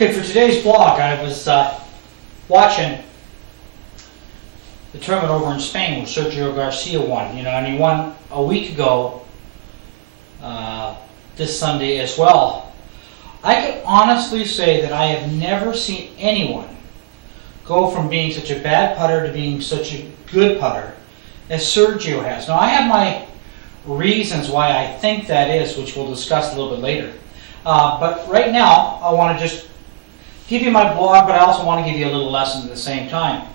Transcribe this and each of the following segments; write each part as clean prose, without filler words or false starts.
Okay, for today's blog, I was watching the tournament over in Spain where Sergio Garcia won. And he won a week ago this Sunday as well. I can honestly say that I have never seen anyone go from being such a bad putter to being such a good putter as Sergio has. Now, I have my reasons why I think that is, which we'll discuss a little bit later. But right now, I want to just give you my blog, but I also want to give you a little lesson at the same time.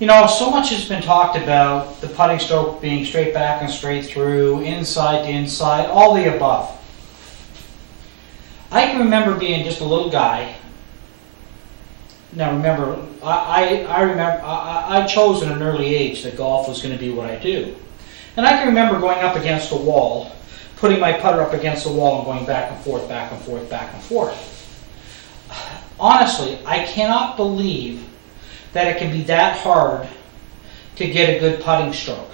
So much has been talked about the putting stroke being straight back and straight through, inside to inside, all the above. I can remember being just a little guy. Now remember, I chose at an early age that golf was going to be what I do. And I can remember going up against a wall, putting my putter up against the wall and going back and forth, back and forth, back and forth. Honestly, I cannot believe that it can be that hard to get a good putting stroke.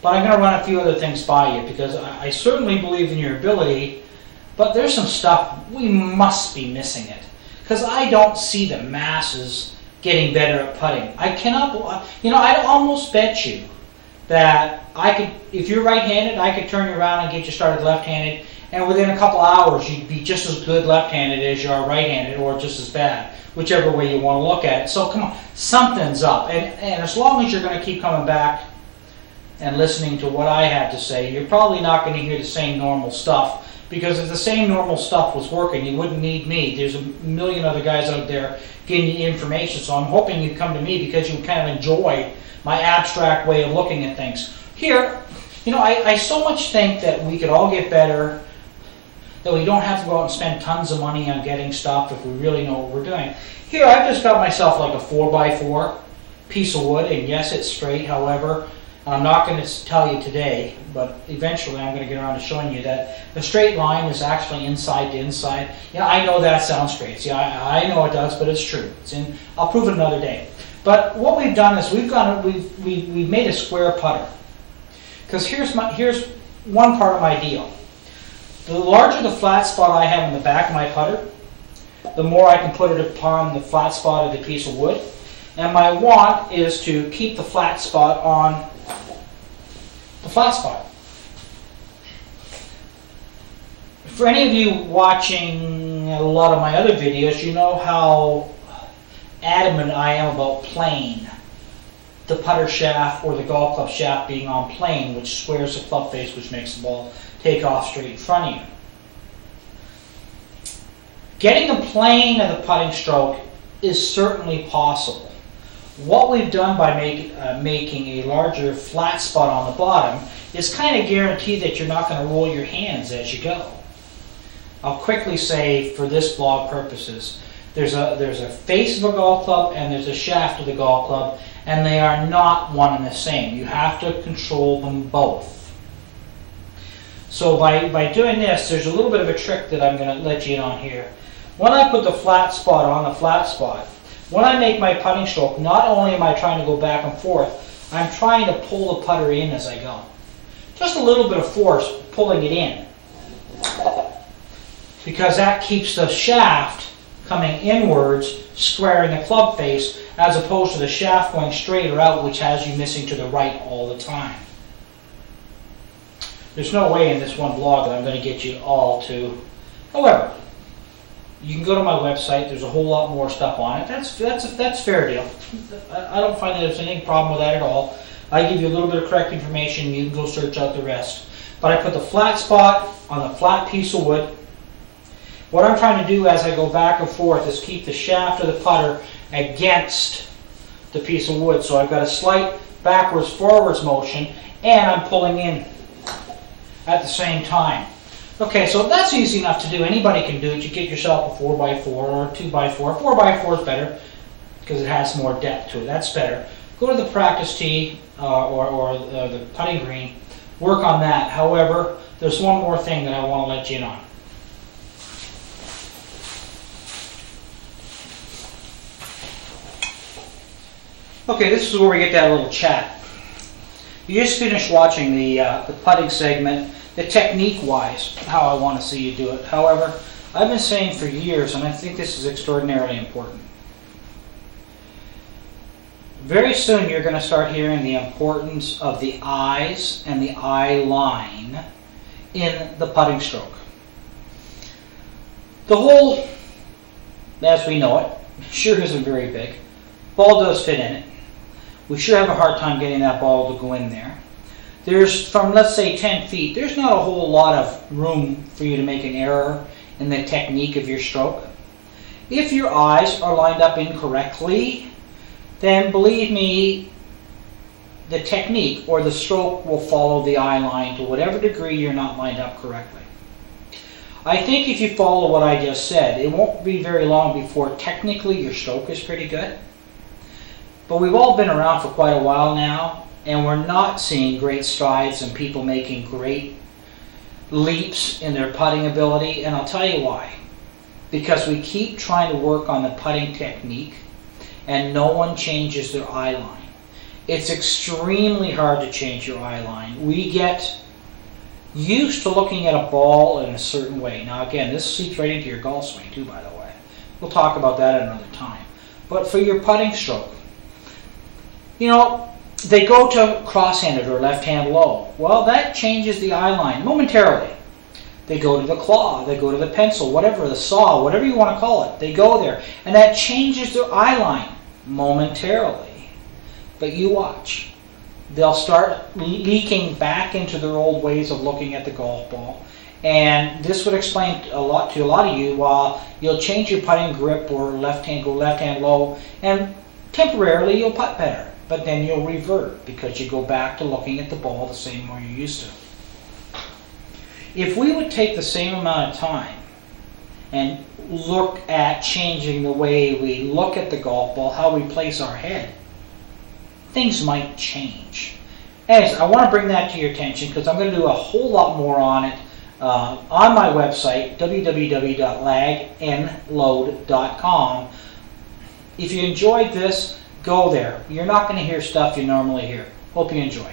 But I'm going to run a few other things by you because I certainly believe in your ability, but there's some stuff we must be missing it. Because I don't see the masses getting better at putting. I cannot, I'd almost bet you that I could, if you're right-handed, I could turn you around and get you started left-handed, and within a couple hours you'd be just as good left-handed as you are right-handed, or just as bad, whichever way you want to look at it. So come on, something's up. And as long as you're going to keep coming back and listening to what I have to say, you're probably not going to hear the same normal stuff. Because if the same normal stuff was working, you wouldn't need me. There's a million other guys out there giving you information. So I'm hoping you come to me because you kind of enjoy my abstract way of looking at things. Here, I so much think that we could all get better, that we don't have to go out and spend tons of money on getting stuff if we really know what we're doing. Here, I've just got myself like a 4x4 piece of wood, and yes, it's straight. However, I'm not going to tell you today, but eventually I'm going to get around to showing you that the straight line is actually inside to inside. I know that sounds crazy. I know it does, but it's true. I'll prove it another day. But what we've done is we've made a square putter. Because here's one part of my deal. The larger the flat spot I have in the back of my putter, the more I can put it upon the flat spot of the piece of wood. And my want is to keep the flat spot on the flat spot. For any of you watching a lot of my other videos, you know how adamant I am about plane. The putter shaft or the golf club shaft being on plane, which squares the club face, which makes the ball take off straight in front of you. Getting the plane of the putting stroke is certainly possible. What we've done by making a larger flat spot on the bottom is kind of guarantee that you're not going to roll your hands as you go. I'll quickly say, for this blog purposes, there's a face of a golf club and there's a shaft of the golf club, and they are not one and the same. You have to control them both. So by doing this, there's a little bit of a trick that I'm going to let you in on here. When I put the flat spot on the flat spot, when I make my putting stroke, not only am I trying to go back and forth, I'm trying to pull the putter in as I go. Just a little bit of force pulling it in. Because that keeps the shaft coming inwards, squaring the club face, as opposed to the shaft going straighter out, which has you missing to the right all the time. There's no way in this one blog that I'm going to get you all to. However, you can go to my website. There's a whole lot more stuff on it. That's fair deal. I don't find that there's any problem with that at all. I give you a little bit of correct information. You can go search out the rest. But I put the flat spot on the flat piece of wood. What I'm trying to do as I go back and forth is keep the shaft of the putter against the piece of wood. So I've got a slight backwards forwards motion, and I'm pulling in at the same time. Okay, so that's easy enough to do. Anybody can do it. You get yourself a 4x4 or a 2x4. 4x4 is better because it has more depth to it. That's better. Go to the practice tee or the putting green. Work on that. However, there's one more thing that I want to let you in on. Okay, this is where we get that little chat. You just finished watching the putting segment, the technique-wise, how I want to see you do it. However, I've been saying for years, and I think this is extraordinarily important. Very soon you're going to start hearing the importance of the eyes and the eye line in the putting stroke. The hole, as we know it, sure isn't very big. Ball does fit in it. We sure have a hard time getting that ball to go in there. There's, from let's say 10 feet, there's not a whole lot of room for you to make an error in the technique of your stroke. If your eyes are lined up incorrectly, then believe me, the technique or the stroke will follow the eye line to whatever degree you're not lined up correctly. I think if you follow what I just said, it won't be very long before technically your stroke is pretty good. But we've all been around for quite a while now, and we're not seeing great strides and people making great leaps in their putting ability, and I'll tell you why. Because we keep trying to work on the putting technique, and no one changes their eye line. It's extremely hard to change your eye line. We get used to looking at a ball in a certain way. Now again, this seeps right into your golf swing too, by the way. We'll talk about that at another time. But for your putting stroke, you know, they go to cross-handed or left-hand low. Well, that changes the eye line momentarily. They go to the claw, they go to the pencil, whatever, the saw, whatever you want to call it. They go there, and that changes their eye line momentarily. But you watch. They'll start leaking back into their old ways of looking at the golf ball. And this would explain to a lot of you while you'll change your putting grip or go left hand low, and temporarily you'll putt better. But then you'll revert because you go back to looking at the ball the same way you used to. If we would take the same amount of time and look at changing the way we look at the golf ball, how we place our head, things might change. Anyways, I want to bring that to your attention because I'm going to do a whole lot more on it on my website, www.lagnload.com. If you enjoyed this, go there. You're not going to hear stuff you normally hear. Hope you enjoy.